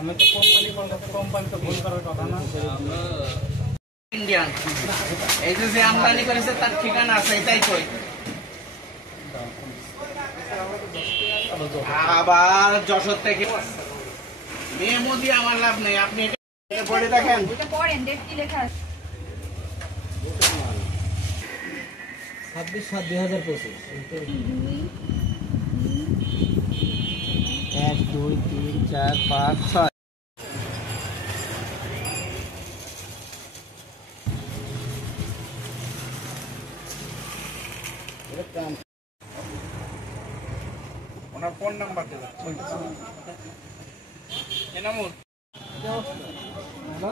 আমি তো কোম্পানি তো ভুল করার কথা না। ইন্ডিয়ান এই যে আমদানি করেছে তার ঠিকানা আছে, এটাই কই। আবার যশোর থেকে মেয়ে মোদি আমার লাভ নেই, আপনি এটা পড়ে দেখেন। এটা পড়েন, ডেট কি লেখা আছে? 26/7/2025। 1 2 3 4 5 6 ওনার ফোন নাম্বার দেন। এনামুল হ্যালো।